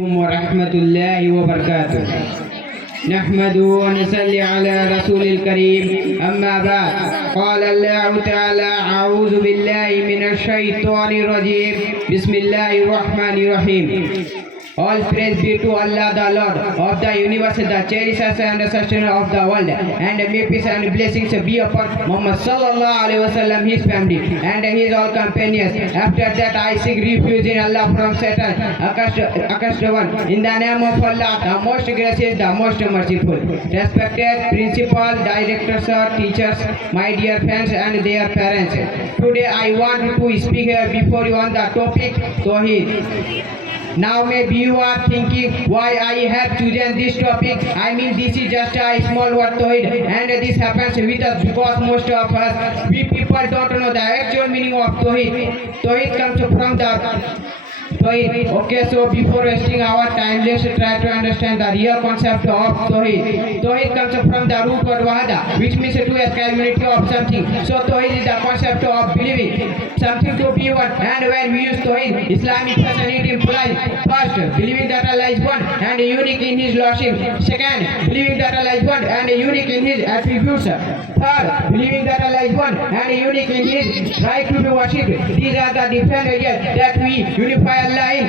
ورحمة الله وبركاته. نحمد ونصلي على رسول الكريم. أما بعد، قال الله تعالى: أعوذ بالله من الشيطان الرجيم. بسم الله الرحمن الرحيم. All praise be to Allah, the Lord of the universe, the cherisher and the sustainer of the world, and may peace and blessings be upon Muhammad sallallahu alaihi wasallam, his family, and his all companions. After that, I seek refuge in Allah from Satan, accursed one. In the name of Allah, the most gracious, the most merciful. Respected principal, directors, teachers, my dear friends, and their parents. Today, I want to speak before you on the topic Tawheed. Now maybe you are thinking why I have chosen this topic. I mean, this is just a small word Tawheed, and this happens with us because most of us, we people don't know the actual meaning of Tawheed. Tawheed comes from the Tawheed. Okay, so before wasting our time, let's try to understand the real concept of Tawheed. Tawheed comes from the root word Wahada, which means to ascribe unity of something. So Tawheed is the concept of believing something to be one. And when we use Tawheed, Islamic fashion, it implies first, believing that Allah is one and unique in His lordship. Second, believing that Allah is one and unique in His attributes. Third, believing that Allah is one and unique in His right to be worshipped. These are the different areas that we unify Allah in,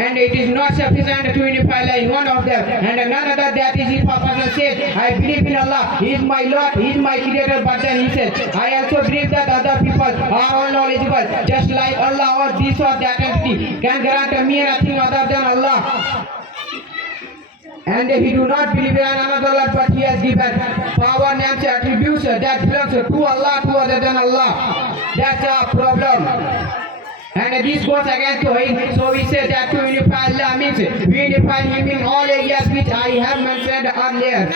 and it is not sufficient to unify Allah in one of them. And another that is if a person says, I believe in Allah, He is my Lord, He is my Creator, but then he says, I also believe that other people are all knowledgeable, just like Allah or this or that entity can grant me nothing other than Allah. And he do not believe in another Lord, but he has given power, names, attributes that belongs to Allah, to other than Allah. That's a problem. And this goes against Tawheed. So we say that to unify Allah means we unify Him in all areas which I have mentioned earlier.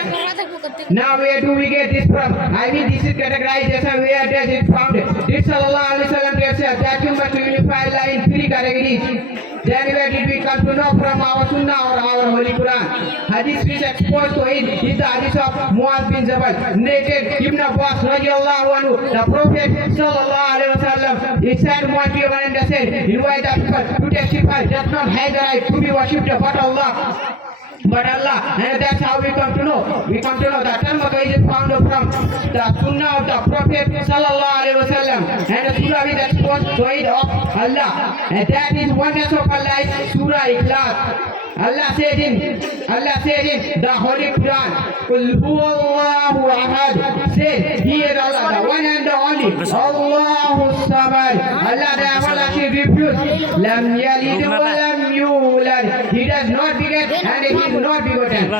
Now where do we get this from? I mean, this is categorization. Where does it found? Did Sallallahu Alaihi Wasallam tells us that you must unify Allah in three categories. Then where did we come to know from our Sunnah or our Holy Quran? Hadith which exposed to it is the hadith of Muaz bin Jabal, narrated Ibn Abbas radiallahu anhu. The Prophet Sallallahu Alaihi Wasallam, he said Muaz bin Jabal and said, invite the people to testify that none has the right to be worshipped but Allah. And that's how we come to know. We come to know that term is found from the Sunnah of the Prophet Sallallahu Alaihi Wasallam, and the Surah is exposed to it of Allah, and that is oneness of Allah is Surah Ikhlas. Allah said in the Holy Quran, Qul huwallahu ahad. Say, He is Allah, the one and the only. Allahu samad. Allah the everlasting refused. Lam yalid wa lam yulad. He does not beget and He is not begotten. Wa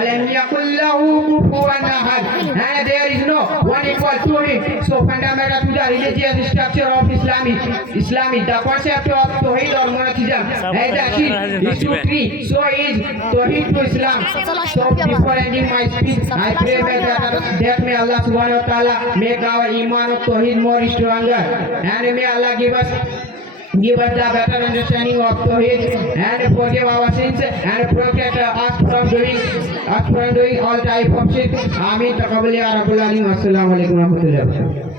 lam yakul lahu kufuwan ahad. And there is no one equal to Him. So fundamental to the religious structure of Islamic, the concept of Tawheed or monotheism, as the Ashid is to three, so is Tawheed to Islam. So before ending my speech, I pray that may Allah subhanahu wa ta'ala make our iman of Tawheed more stronger, and may Allah give us the better understanding of Tawheed, and forgive our sins and protect us from doing all type of shirk. Amin. Taqabbal ya Rabbal Alamin. Assalamu alaikum wa rahmatullahi wa barakatuh.